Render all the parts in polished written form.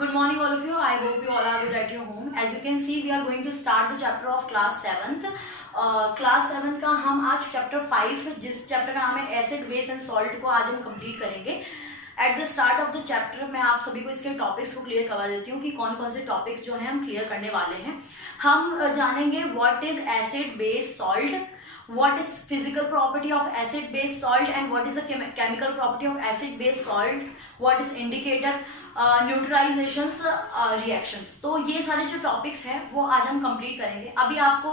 Good morning, all of you. I hope you all are good at your home. As you can see, we are going to start the chapter of class 7th. Class 7 का हम आज chapter 5 जिस chapter का नाम है acid base and salt को आज हम कंप्लीट करेंगे. At the start of the chapter मैं आप सभी को इसके टॉपिक्स को क्लियर करवा देती हूँ कि कौन कौन से टॉपिक्स जो हैं हम क्लियर करने वाले हैं. हम जानेंगे what is acid base salt, what is physical property of acid base salt and what is the chemical property of acid base salt, what is indicator, neutralizations, reactions. तो ये सारे जो टॉपिक्स हैं वो आज हम कंप्लीट करेंगे. अभी आपको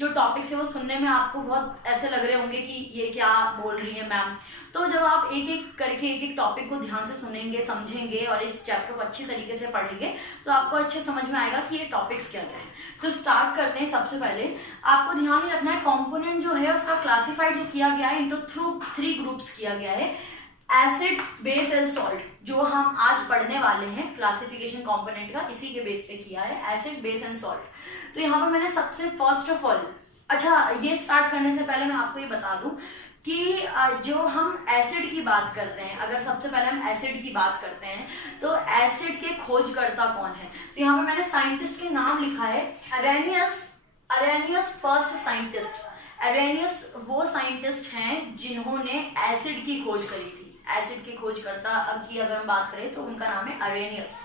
जो टॉपिक्स है वो सुनने में आपको बहुत ऐसे लग रहे होंगे कि ये क्या बोल रही है मैम. तो जब आप एक एक करके एक एक टॉपिक को ध्यान से सुनेंगे, समझेंगे और इस चैप्टर को अच्छी तरीके से पढ़ेंगे तो आपको अच्छे समझ में आएगा कि ये टॉपिक्स क्या क्या है. तो स्टार्ट करते हैं. सबसे पहले आपको ध्यान में रखना है कंपोनेंट जो है उसका क्लासिफाइड जो किया गया है इनटू थ्री ग्रुप्स किया गया है. एसिड बेस एंड सॉल्ट जो हम आज पढ़ने वाले हैं क्लासिफिकेशन कंपोनेंट का इसी के बेस पे किया है, एसिड बेस एंड सॉल्ट. तो यहाँ पर मैंने सबसे फर्स्ट ऑफ ऑल, अच्छा ये स्टार्ट करने से पहले मैं आपको ये बता दूं कि जो हम एसिड की बात कर रहे हैं, अगर सबसे पहले हम एसिड की बात करते हैं तो एसिड के खोजकर्ता कौन है. तो यहाँ पर मैंने साइंटिस्ट के नाम लिखा है. Arrhenius first scientist. अरेनियस वो साइंटिस्ट हैं जिन्होंने एसिड की खोज करी थी. एसिड के खोजकर्ता की अगर हम बात करें तो उनका नाम है अरेनियस.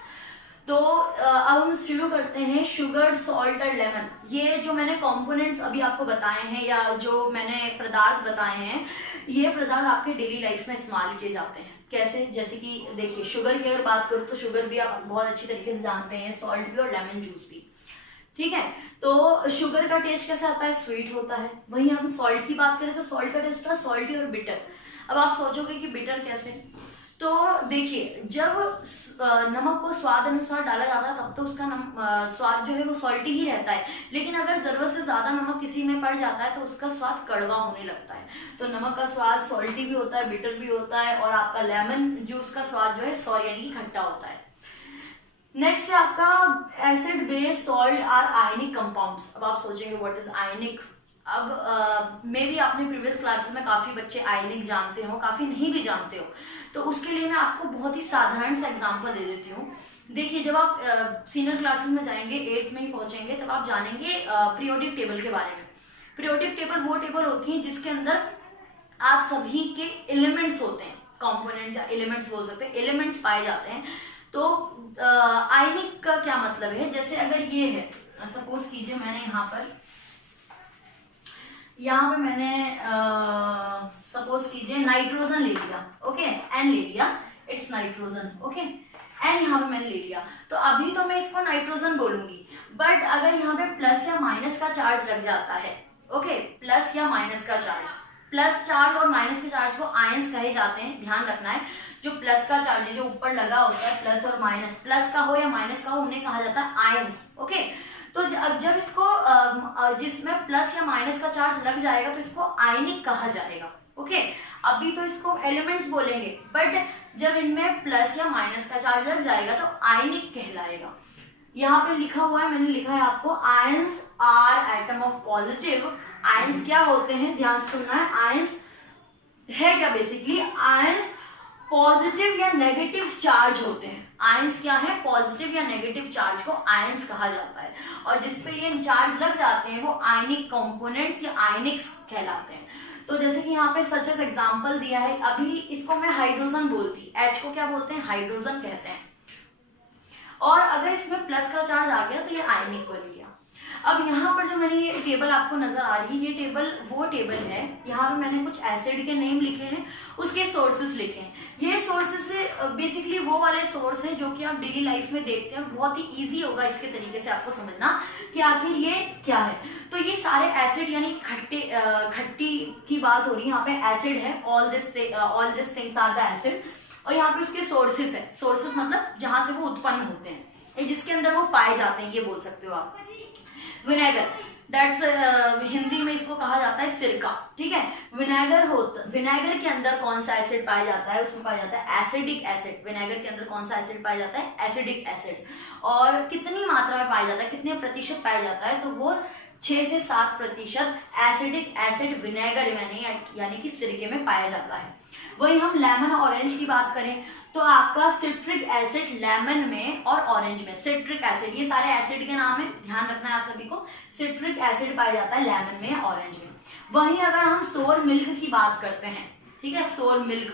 तो अब हम शुरू करते हैं. शुगर, सॉल्ट और लेमन, ये जो मैंने कंपोनेंट्स अभी आपको बताए हैं या जो मैंने पदार्थ बताए हैं ये पदार्थ आपके डेली लाइफ में इस्तेमाल किए जाते हैं. कैसे? जैसे कि देखिए शुगर की अगर बात करूँ तो शुगर भी आप बहुत अच्छी तरीके से जानते हैं, सॉल्ट भी और लेमन जूस भी. ठीक है. तो शुगर का टेस्ट कैसा आता है? स्वीट होता है. वहीं हम सॉल्ट की बात करें तो सॉल्ट का टेस्ट होता है सॉल्टी और बिटर. अब आप सोचोगे कि बिटर कैसे? तो देखिए जब नमक को स्वाद अनुसार डाला जाता है तब तो उसका स्वाद जो है वो सॉल्टी ही रहता है. लेकिन अगर जरूरत से ज्यादा नमक किसी में पड़ जाता है तो उसका स्वाद कड़वा होने लगता है. तो नमक का स्वाद सॉल्टी भी होता है, बिटर भी होता है और आपका लेमन जूस का स्वाद जो है सॉर यानी कि खट्टा होता है. नेक्स्ट है आपका acid base salt are ionic compounds. अब आप सोचेंगे व्हाट इज आयनिक. अब मे भी आपने प्रीवियस क्लासेस में काफी बच्चे आयनिक जानते हो, काफी नहीं भी जानते हो. तो उसके लिए मैं आपको बहुत ही साधारण सा एग्जांपल दे देती हूँ. देखिए जब आप सीनियर क्लासेस में जाएंगे, 8th में ही पहुंचेंगे, तब आप जानेंगे पीरियोडिक टेबल के बारे में. पीरियोडिक टेबल वो टेबल होती है जिसके अंदर आप सभी के एलिमेंट्स होते हैं. कंपोनेंट्स या एलिमेंट्स बोल सकते हैं, एलिमेंट्स पाए जाते हैं. तो आयनिक का क्या मतलब है? जैसे अगर ये है, सपोज कीजिए मैंने यहाँ पे मैंने सपोज कीजिए नाइट्रोजन ले लिया. ओके, एन ले लिया, इट्स नाइट्रोजन. ओके, एन यहाँ पे मैंने ले लिया. तो अभी तो मैं इसको नाइट्रोजन बोलूंगी, बट अगर यहाँ पे प्लस या माइनस का चार्ज लग जाता है, ओके, प्लस या माइनस का चार्ज, प्लस चार्ज और माइनस के चार्ज को आयंस कहे जाते हैं. ध्यान रखना है जो प्लस का चार्ज है जो ऊपर लगा होता है, प्लस और माइनस, प्लस का हो या माइनस का हो, उन्हें कहा जाता है आयंस. ओके, तो जब इसको जिसमें प्लस या माइनस का चार्ज लग जाएगा तो इसको आयनिक कहा जाएगा. ओके, अभी तो इसको एलिमेंट्स बोलेंगे, बट जब इनमें प्लस या माइनस का चार्ज लग जाएगा तो आयनिक कहलाएगा. यहाँ पे लिखा हुआ है, मैंने लिखा है आपको, ions are atom of positive. Ions क्या होते हैं? ध्यान से सुनना है. आयंस है क्या? बेसिकली आयंस पॉजिटिव या नेगेटिव चार्ज होते हैं. आयंस क्या है? पॉजिटिव या नेगेटिव चार्ज को आयंस कहा जाता है. और जिसपे ये चार्ज लग जाते हैं वो आयनिक कंपोनेंट्स या आयनिक्स कहलाते हैं. तो जैसे कि यहाँ पे सच एज एग्जांपल दिया है, अभी इसको मैं हाइड्रोजन बोलती, एच को क्या बोलते हैं? हाइड्रोजन कहते हैं. और अगर इसमें प्लस का चार्ज आ गया तो ये आयनिक बन गया. अब यहाँ पर जो मैंने ये टेबल आपको नजर आ रही है, ये टेबल वो टेबल है, यहाँ पे मैंने कुछ एसिड के नेम लिखे हैं, उसके सोर्सेस लिखे हैं. ये सोर्सेस से बेसिकली वो वाले सोर्स है जो कि आप डेली लाइफ में देखते हैं. बहुत ही इजी होगा इसके तरीके से आपको समझना कि आखिर ये क्या है. तो ये सारे एसिड यानी खट्टी की बात हो रही है. यहाँ पे एसिड है, all this things are the acid. और यहाँ पे उसके सोर्सेस है. सोर्सेस मतलब जहां से वो उत्पन्न होते हैं, जिसके अंदर वो पाए जाते हैं, ये बोल सकते हो आप. विनेगर, दैट्स हिंदी में इसको कहा जाता है सिरका. ठीक है, विनेगर के अंदर कौन सा एसिड पाया जाता है? उसमें पाया जाता है एसिडिक एसिड. विनेगर के अंदर कौन सा एसिड पाया जाता है? Acidic acid. और कितनी मात्रा में पाया जाता है, कितने प्रतिशत पाया जाता है? तो वो 6 से 7% एसिडिक एसिड विनेगर में यानी कि सिरके में पाया जाता है। वही हम लेमन ऑरेंज की बात करें तो आपका सिट्रिक एसिड लेमन में और ऑरेंज में, सिट्रिक एसिड, ये सारे एसिड के नाम है, ध्यान रखना है आप सभी को। सिट्रिक एसिड पाया जाता है लेमन में, ऑरेंज में। वहीं अगर हम सोर मिल्क की बात करते हैं, ठीक है, सोर मिल्क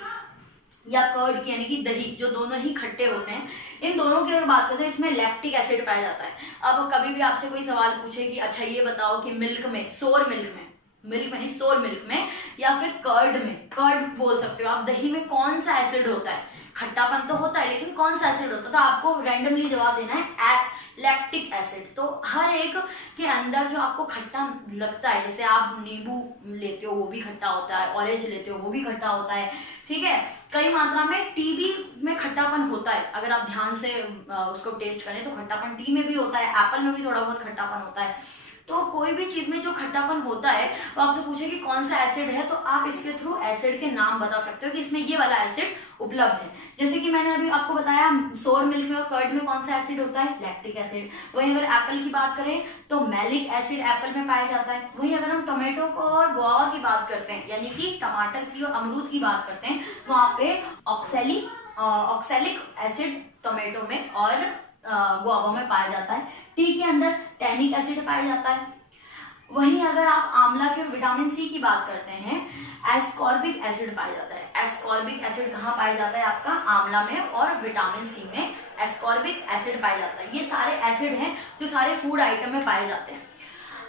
या कर्ड की यानी कि दही, जो दोनों ही खट्टे होते हैं, इन दोनों की अगर बात करते हैं इसमें लैक्टिक एसिड पाया जाता है। अब कभी भी आपसे कोई सवाल पूछे कि अच्छा ये बताओ कि मिल्क में, सोर मिल्क में, मिल्क में नहीं सोर मिल्क में या फिर कर्ड में, कर्ड बोल सकते हो आप, दही में कौन सा एसिड होता है? खट्टापन तो होता है लेकिन कौन सा एसिड होता है? तो आपको रैंडमली जवाब देना है लैक्टिक एसिड। तो हर एक के अंदर जो आपको खट्टा लगता है, जैसे आप नींबू लेते हो वो भी खट्टा होता है, ऑरेंज लेते हो वो भी खट्टा होता है, ठीक है। कई मात्रा में टी भी में खट्टापन होता है, अगर आप ध्यान से उसको टेस्ट करें तो खट्टापन टी में भी होता है, एप्पल में भी थोड़ा बहुत खट्टापन होता है। तो कोई भी चीज में जो खट्टापन होता है वो आपसे पूछे कि कौन सा एसिड है, तो आप इसके थ्रू एसिड के नाम बता सकते हो कि इसमें ये वाला एसिड उपलब्ध है। जैसे कि मैंने अभी आपको बताया सोर मिल्क में और कर्ड में कौन सा एसिड होता है? Lactic acid. वहीं अगर एप्पल की बात करें तो मैलिक एसिड एप्पल में पाया जाता है। वहीं अगर हम टोमेटो और गुआवा की बात करते हैं, यानी कि टमाटर की और अमरूद की बात करते हैं, तो वहाँ पे ऑक्सैलिक एसिड टोमेटो में और गुआवा में पाया जाता है। टी के अंदर टैनिक एसिड पाया जाता है। वहीं अगर आप आंवला के विटामिन सी की बात करते हैं, एस्कॉर्बिक एसिड पाया जाता है। एस्कॉर्बिक एसिड कहाँ पाया जाता है? आपका आंवला में और विटामिन सी में एस्कॉर्बिक एसिड पाया जाता है। ये सारे एसिड हैं जो सारे फूड आइटम में पाए जाते हैं।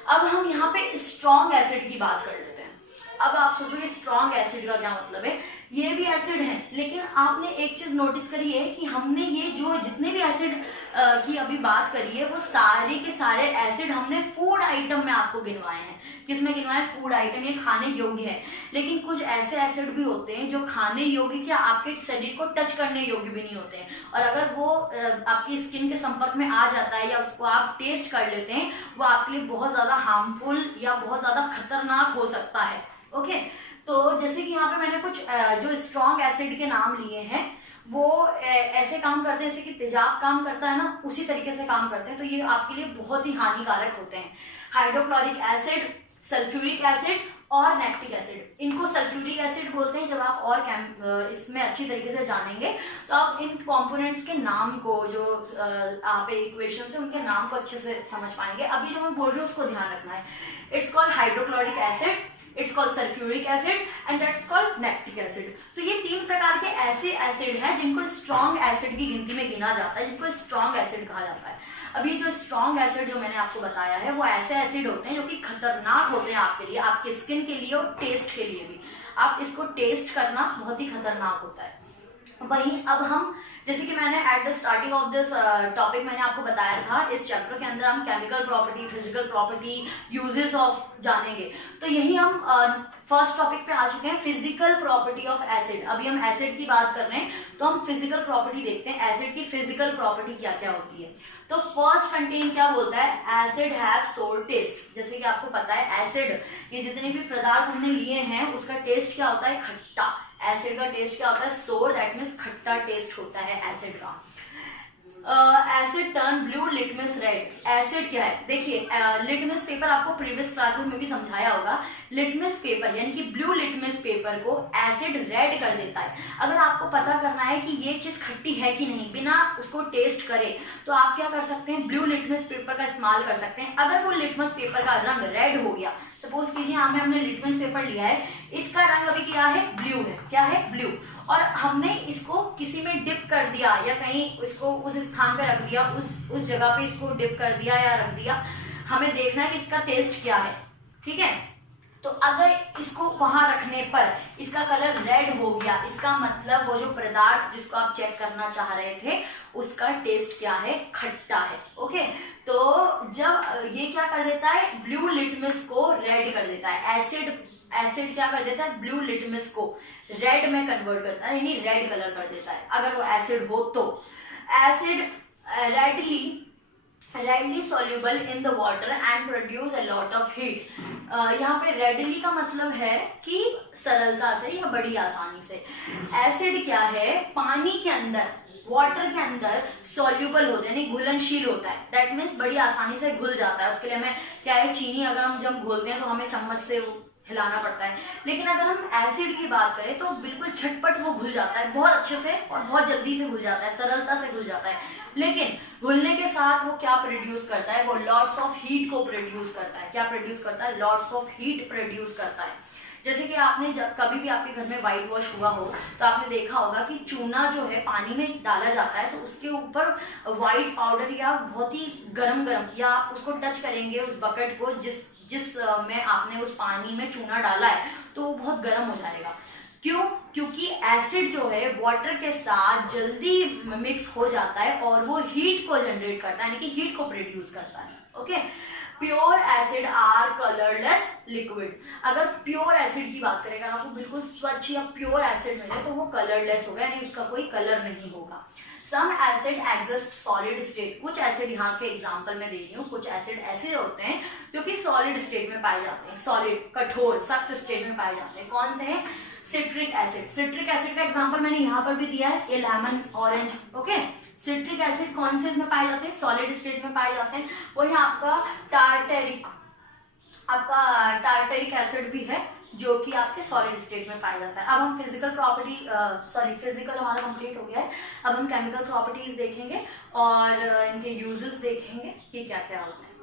अब हम यहाँ पे स्ट्रॉन्ग एसिड की बात कर लेते हैं। अब आप सोचोगे स्ट्रॉन्ग एसिड का क्या मतलब है? ये भी एसिड है, लेकिन आपने एक चीज नोटिस करी है कि हमने ये जो जितने भी एसिड की अभी बात करी है वो सारे के सारे एसिड हमने फूड आइटम में आपको गिनवाए हैं। किसमें गिनवाए? फूड आइटम, ये खाने योग्य है। लेकिन कुछ ऐसे एसिड भी होते हैं जो खाने योग्य क्या आपके शरीर को टच करने योग्य भी नहीं होते हैं, और अगर वो आपकी स्किन के संपर्क में आ जाता है या उसको आप टेस्ट कर लेते हैं, वो आपके लिए बहुत ज्यादा हार्मफुल या बहुत ज्यादा खतरनाक हो सकता है। ओके, तो जैसे कि यहाँ पे मैंने कुछ जो स्ट्रॉन्ग एसिड के नाम लिए हैं, वो ऐसे काम करते हैं जैसे कि तेजाब काम करता है ना, उसी तरीके से काम करते हैं। तो ये आपके लिए बहुत ही हानिकारक होते हैं। हाइड्रोक्लोरिक एसिड, सल्फ्यूरिक एसिड और लैक्टिक एसिड, इनको सल्फ्यूरिक एसिड बोलते हैं। जब आप और इसमें अच्छी तरीके से जानेंगे तो आप इन कंपोनेंट्स के नाम को, जो आप इक्वेशन से उनके नाम को अच्छे से समझ पाएंगे। अभी जो मैं बोल रही हूँ उसको ध्यान रखना है। It's called hydrochloric acid, it's called sulphuric acid and that's called lactic acid. तो ये 3 प्रकार के ऐसे एसिड हैं जिनको स्ट्रॉन्ग एसिड की गिनती में गिना जाता है, जिनको स्ट्रॉन्ग एसिड कहा जाता है। अब ये जो स्ट्रॉन्ग एसिड जो मैंने आपको बताया है वो ऐसे एसिड होते हैं जो कि खतरनाक होते हैं आपके लिए, आपके स्किन के लिए और टेस्ट के लिए भी। आप इसको टेस्ट करना बहुत ही खतरनाक होता है। वहीं अब हम, जैसे कि मैंने at the starting of this topic मैंने आपको बताया था, इस चैप्टर के अंदर हम chemical property, physical property, uses of जानेंगे। तो यही हम फर्स्ट टॉपिक पे आ चुके हैं, फिजिकल प्रॉपर्टी ऑफ एसिड। अभी हम एसिड की बात कर रहे हैं तो हम फिजिकल प्रॉपर्टी देखते हैं, एसिड की फिजिकल प्रॉपर्टी क्या क्या होती है। तो फर्स्ट कंटेन क्या बोलता है? एसिड हैव सोर टेस्ट। जैसे कि आपको पता है एसिड, ये जितने भी पदार्थ हमने लिए हैं उसका टेस्ट क्या होता है? खट्टा। एसिड का टेस्ट क्या होता है? सोर, दैट मीन्स खट्टा टेस्ट होता है एसिड का। Asset turn blue, litmus red. Acid क्या है? देखिए लिटमस पेपर आपको प्रीवियस क्लासेस में भी समझाया होगा। लिटमस पेपर यानी कि ब्लू लिटमस पेपर को एसिड रेड कर देता है। अगर आपको पता करना है कि ये चीज खट्टी है कि नहीं बिना उसको टेस्ट करे, तो आप क्या कर सकते हैं? ब्लू लिटमस पेपर का इस्तेमाल कर सकते हैं। अगर वो लिटमस पेपर का रंग रेड हो गया, सपोज कीजिए यहाँ पे हमने लिटमस पेपर लिया है, इसका रंग अभी क्या है? ब्लू है। क्या है? ब्लू। और हमने इसको किसी में डिप कर दिया या कहीं इसको उस स्थान पे रख दिया, उस जगह पे इसको डिप कर दिया या रख दिया, हमें देखना है कि इसका टेस्ट क्या है। ठीक है, तो अगर इसको वहां रखने पर इसका कलर रेड हो गया, इसका मतलब वो जो पदार्थ जिसको आप चेक करना चाह रहे थे उसका टेस्ट क्या है? खट्टा है। ओके, तो जब ये क्या कर देता है? ब्लू लिटमस को रेड कर देता है। एसिड क्या कर देता है? ब्लू लिटमस को रेड में कन्वर्ट करता है, यानी रेड कलर कर देता है अगर वो एसिड हो तो। Acid readily soluble in the water and produce a lot of heat. यहाँ पे रेडली का मतलब है कि सरलता से या बड़ी आसानी से। एसिड क्या है? पानी के अंदर वाटर के अंदर सॉल्यूबल होते हैं, यानी घुलनशील होता है। दैट मीन्स बड़ी आसानी से घुल जाता है। उसके लिए हमें क्या है, चीनी अगर हम जब घोलते हैं तो हमें चम्मच से हिलाना पड़ता है, लेकिन अगर हम एसिड की बात करें तो बिल्कुल झटपट वो घुल जाता है, बहुत अच्छे से और बहुत जल्दी से घुल जाता है, सरलता से घुल जाता है। लेकिन घुलने के साथ वो क्या प्रोड्यूस करता है, वो लॉट्स ऑफ हीट को प्रोड्यूस करता है। क्या प्रोड्यूस करता है, लॉट्स ऑफ हीट प्रोड्यूस करता है। जैसे कि आपने जब कभी भी आपके घर में व्हाइट वॉश हुआ हो तो आपने देखा होगा कि चूना जो है पानी में डाला जाता है तो उसके ऊपर व्हाइट पाउडर या बहुत ही गरम गरम, या आप उसको टच करेंगे उस बकेट को जिस में आपने उस पानी में चूना डाला है तो वो बहुत गर्म हो जाएगा। क्यों? क्योंकि एसिड जो है वाटर के साथ जल्दी मिक्स हो जाता है और वो हीट को जनरेट करता है, यानी कि हीट को प्रोड्यूस करता है। Okay, pure acid are colourless liquid. अगर प्योर एसिड की बात करें, अगर आपको बिल्कुल स्वच्छ या प्योर एसिड मिले तो वो कलरलेस होगा, यानी उसका कोई कलर नहीं होगा। सम एसिड एग्जिस्ट सॉलिड स्टेट। कुछ एसिड यहाँ के एग्जांपल में दे रही हूँ, कुछ एसिड ऐसे होते हैं जो कि सॉलिड स्टेट में पाए जाते हैं, सॉलिड कठोर सख्त स्टेट में पाए जाते हैं। कौन से हैं? Citric acid. सिट्रिक एसिड का एग्जांपल मैंने यहाँ पर भी दिया है, ये lemon, orange. Okay, citric acid कौन से में पाए जाते हैं? सॉलिड स्टेट में पाए जाते हैं। वही आपका टार्टेरिक एसिड भी है जो कि आपके सॉलिड स्टेट में पाया जाता है। अब हम फिजिकल प्रॉपर्टी फिजिकल हमारा कंप्लीट हो गया है। अब हम केमिकल प्रॉपर्टीज देखेंगे और इनके यूजेस देखेंगे कि क्या क्या होता है।